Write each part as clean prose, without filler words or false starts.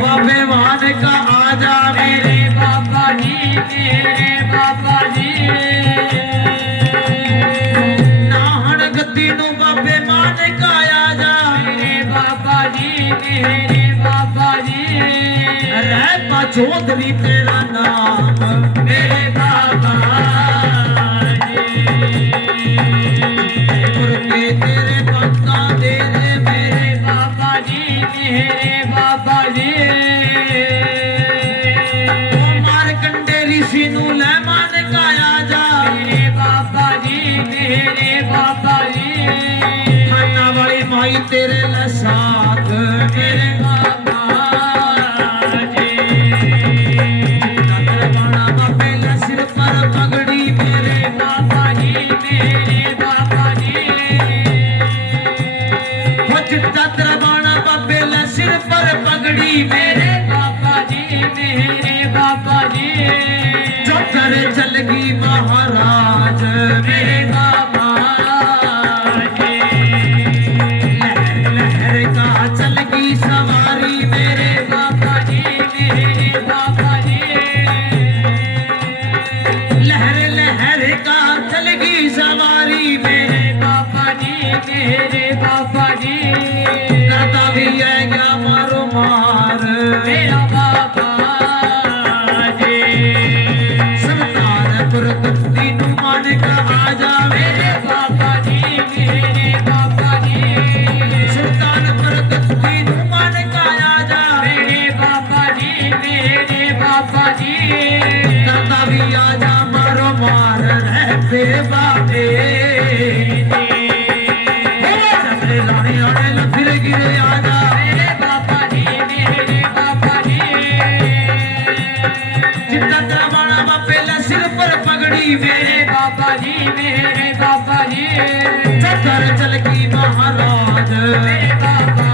बाबे मान का आजा मेरे बाबा जी मेरे बाबा जी नाहन गद्दी नु बाबे मान का आजा मेरे बाबा जी मेरे बाबा जी रहपा चौधरी तेरा नाम मेरे बाबा जी के तेरे पंका दे दे मेरे बाबा जी मेरे बाबा जी मारकंडे ऋषि नु ले मान का आजा मेरे बाबा जी मेरे बाबा जी खाना वाली माई तेरे ले साथ मेरे बाबा जी बाना बाबे ले सिर पर पगड़ी मेरे बाबा जी मेरे बाबा जी हो चिट्टा तेरा बाना बाबे ले सिर पर पगड़ी मेरे बाबा जी मेरे बाबा जी जो करे चल गई महाराज मेरे बाबा जी लहर का चल गई सवारी मेरे बाबा जी मेरे बाबा जी लहर लहर का चल गई सवारी मेरे बाबा जी मेरे बाबा जी दादा भी आएगा मारो मार मेरा बाबा जी सरदार पुरगति नु मान का आजा मेरे बाबा जी मेरे बाबा जी सरदार पुरगति नु मान का आजा मेरे बाबा जी मेरे बाबा जी दादा भी आजा मारो मार रहते बाबे लाने आने फिर गिरे आजा मेरे बाबा जी मेरे बाबा जी जितना तेरा बाणा बापे ले सिर पर पगड़ी मेरे मेरे बाबा जी मेरे बाबा जी चक्कर चल की महाराज मेरे बाबा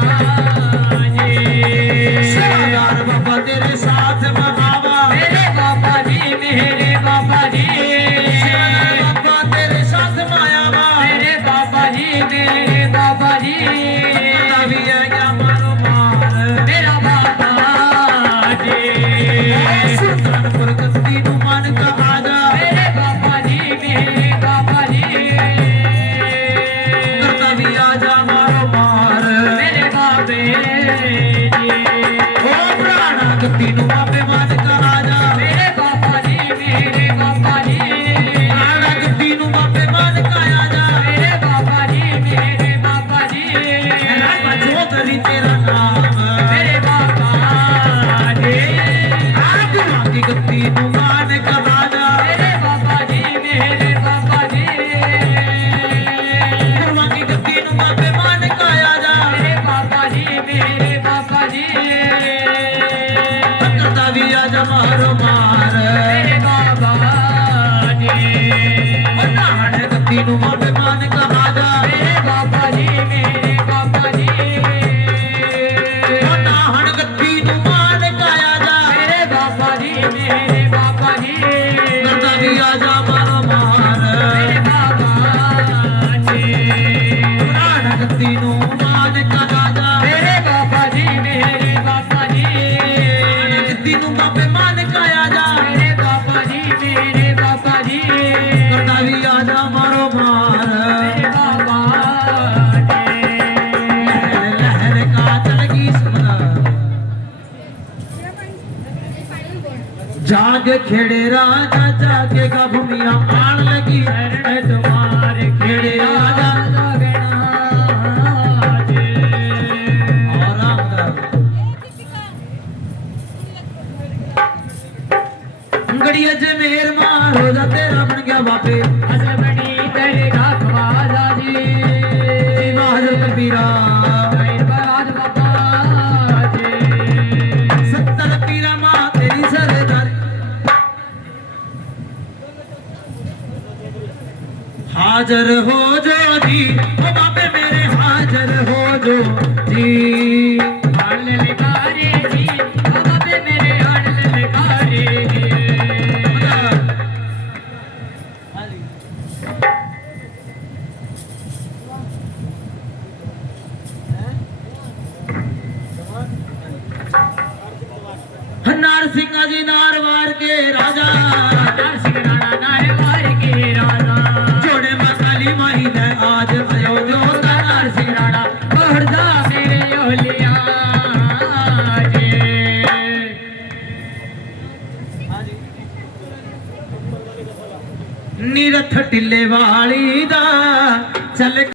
जी सरदार बाबा तेरे साथ मगावा मेरे बाबा जी मेरे बाबा जी सरदार बाबा तेरे साथ मायावा मेरे बाबा जी मेरे बाबा जी दादा भी है क्या मारो मार मेरा बाबा जी सुल्तानपुर गद्दी नु मान का आजा मेरे बाबा जी मेरे बाबा जी दादा भी आजा मारो मार मेरे बाबे जी ओ प्राणा गद्दी नु बाबे मान का आजा मेरे बाबा जी मेरे बाबा जी प्राणा गद्दी नु बाबे मान का आजा मेरे बाबा जी मेरे बाबा जी रामा चौधरी तेरा नाम मेरे बाबा जी आज की गद्दी नु मान का आजा मेरे बाबा जी मेरे बाबा जी गुरुआ की गद्दी नु बाबे मान का आजा मेरे बाबा जी मेरे बाबा जी करता भी आजा मारो मार मेरे बाबा जी नाहन गद्दी नु बाबे मान का आजा मेरे बाबा जी मेरे बाबा जी नाहन गद्दी नु मान का आजा मेरे बाबा जी मेरे बाबा जी करता भी आजा मारो मार मेरे बाबा जी नाहन गद्दी नु मान का आजा मेरे बाबा जी मेरे बाबा जी नाहन गद्दी नु बाबे मान का आजा मेरे बाबा जी मेरे बाबा जी करता भी आजा मारो मार मेरे बाबा जी लहर का चल गई समरा जाग खेड़े राजा जागेगा भूमिया आन लगी शरण तुम्हारे खेड़े राजा लगना जी और अंगड़ी अजमेर मार हो जा तेरा बन गया बापे असल बड़ी दरगाह खवाजा जी महाजन कबीरा बराज बाबा जी 70 पीरा मां तेरी सरदार हाजर हो जो जी ओ बापे मेरे हाजर हो जो जी हाल लिखारे जी बाबा पे मेरे हाल लिखारे जी सिंह जी नारवार के राजा दातार सिंह राणा नारवार के राजा जोड़े मसाली माही ने आज आयो जो दातार सिंह राणा पढ़ जा मेरे ओलिया जे नीरथ टिल्ले वाली दा चल